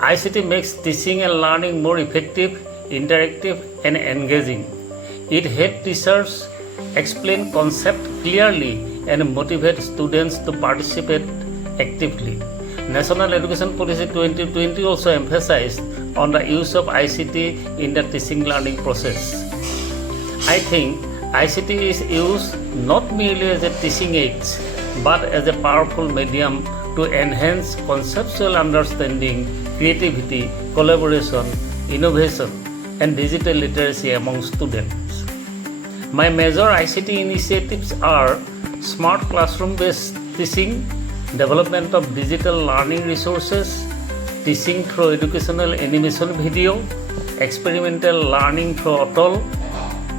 ICT makes teaching and learning more effective, interactive, and engaging. It helps teachers explain concepts clearly and motivate students to participate actively. National Education Policy 2020 also emphasized on the use of ICT in the teaching learning process. I think ICT is used not merely as a teaching aid, but as a powerful medium to enhance conceptual understanding, creativity, collaboration, innovation, and digital literacy among students. My major ICT initiatives are smart classroom-based teaching, development of digital learning resources, teaching through educational animation video, experimental learning through ATOL,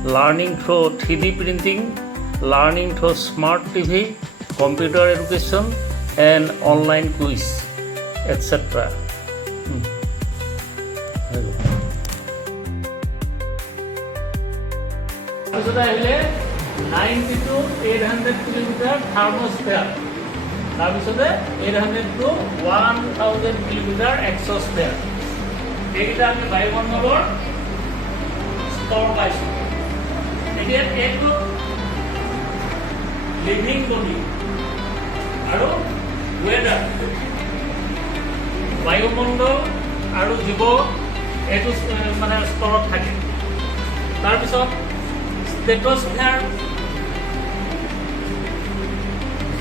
learning through 3D printing, learning through smart TV, computer education, and online quiz, etc. তাৰপিছতে আহিলে 90 to 800 kilometre থাৰ্মোস্ফেয়াৰ, তাৰপিছতে 800 to 1000 kilometre এক্সোস্ফেয়াৰ। এইকেইটা আমি বায়ুমণ্ডলৰ স্তৰ পাইছোঁ। এতিয়া এইটো লিভিং বডি আৰু ৱেডাৰ, বায়ুমণ্ডল আৰু জীৱ এইটো মানে স্তৰত থাকে। তাৰপিছত ষ্টেট্ৰস্ফিয়াৰ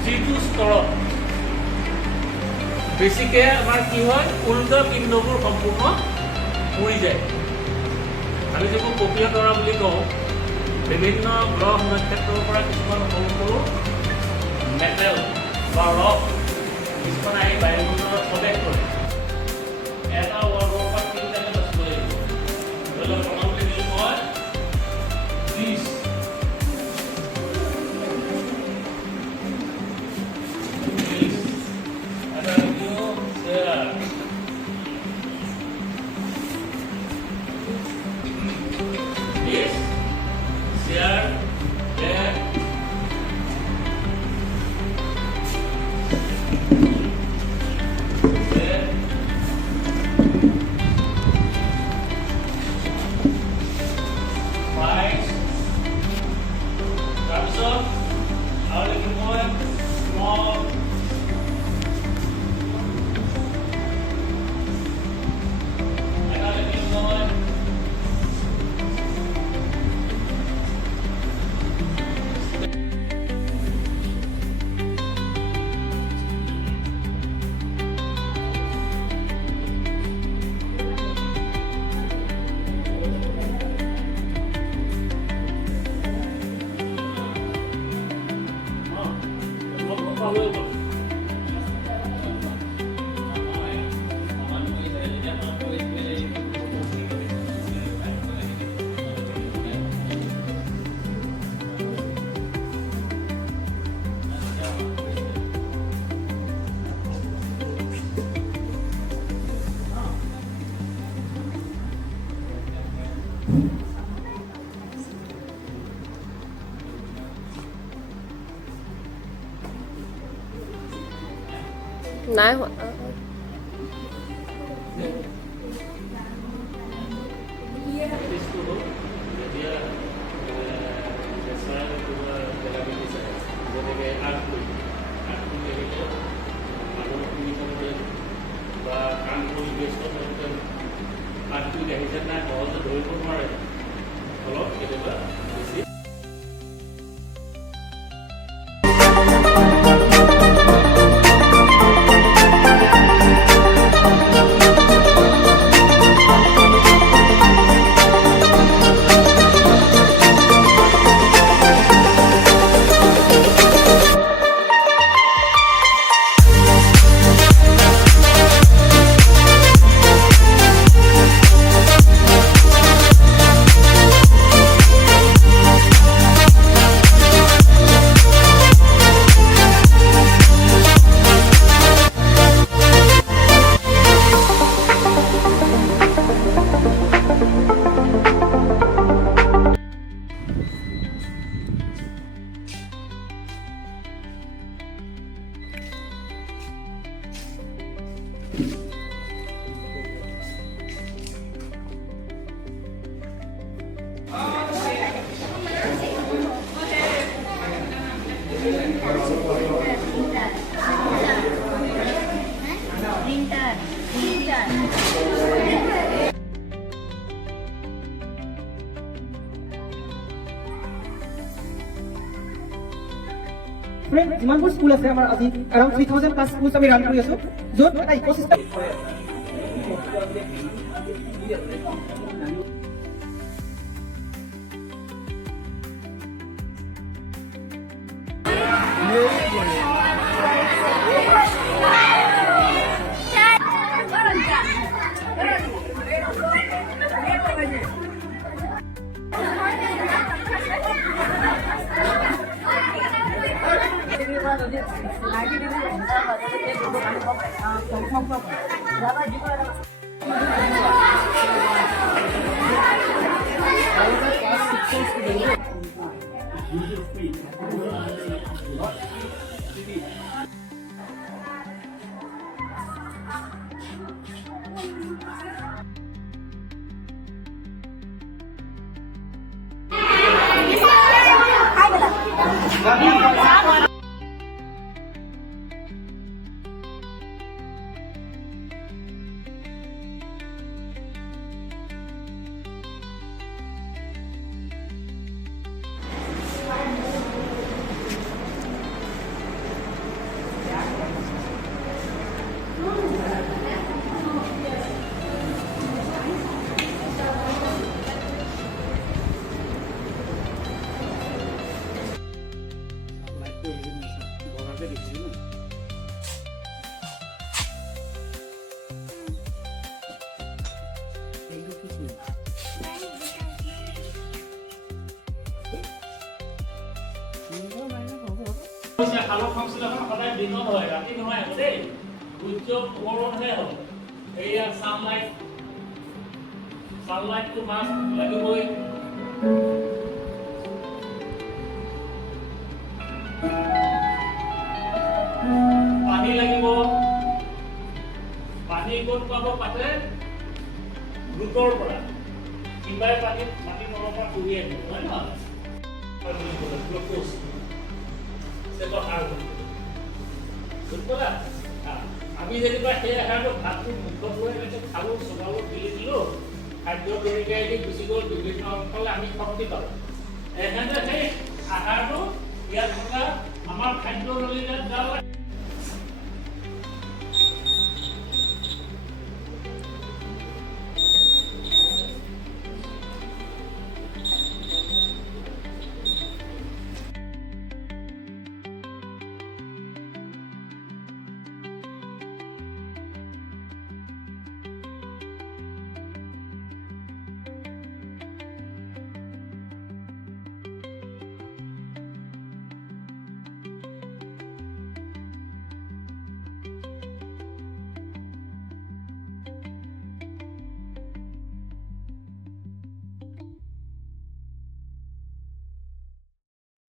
যিটো স্তৰত বেছিকৈ আমাৰ কি হয়, উল্কা পিণ্ডবোৰ সম্পূৰ্ণ উৰি যায়। আমি যিবোৰ কপীয়া তৰা বুলি কওঁ, বিভিন্ন গ্ৰহ নক্ষত্ৰৰ পৰা কিছুমান সৰু সৰু মেটেল বা ৰক কিছুমান আহি বায়ুমণ্ডলত প্ৰৱেশ কৰে। এটা ৱৰ্গৰ পৰা তিনিটাকৈ বাচিব লাগিব। ধৰি লওক প্ৰথমতে যদি কয় 30, এটা video' share, share, share, five, তাৰপিছত আৰু লিখিব small, এটা লিখিব নাই হোৱা। ফ্ৰেণ্ড যিমানবোৰ স্কুল আছে আমাৰ আজি এৰাউণ্ড 3000 প্লাছ স্কুল আমি ৰান কৰি আছো য'ত এটা ইক'চিষ্টেম শালক সংশ্লেষণ সদায় দিনত হয়, ৰাতি নহয় আকৌ দেই। সূৰ্য পোহৰতহে হয়। এয়া ছানলাইটটো মাছ লাগিবই। পানী লাগিব। পানী ক'ত পাব পাতে? ৰোটৰ পৰা। কিবাই পানীত মাটি তলৰ পৰা তুলি আনিব, হয় নহয়? গ্লুক'জ আমি যেনিবা সেই আহাৰটো ভাতটো মুখত লৈ এনেকৈ খালোঁ, চোবালোঁ, গিলি দিলোঁ, খাদ্য তৰিকাই দি গুচি গ'ল বিভিন্ন অঞ্চললৈ, আমি শক্তি পালোঁ। সেইকাৰণে সেই আহাৰটো ইয়াত থকা আমাৰ খাদ্য নলীত